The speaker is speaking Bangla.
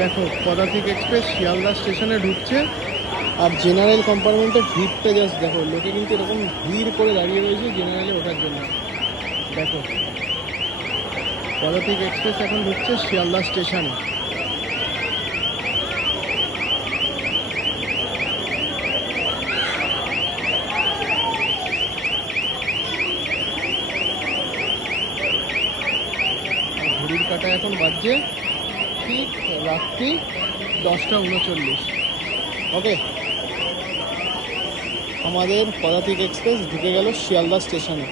দেখো পদাতিক এক্সপ্রেস শিয়ালদা স্টেশনে ঢুকছে। আর জেনারেল কম্পার্টমেন্টে ভিড়টা জাস্ট দেখো, লোকে কিন্তু এরকম ভিড় করে দাঁড়িয়ে রয়েছে জেনারেলে ওঠার জন্য। দেখো পদাতিক এক্সপ্রেস এখন ঢুকছে শিয়ালদা স্টেশনে। ঘড়ির কাঁটা এখন বাজছে ঠিক রাত্রি 10:39। ওকে, আমাদের পদাতিক এক্সপ্রেস ঢুকে গেল শিয়ালদা স্টেশনে।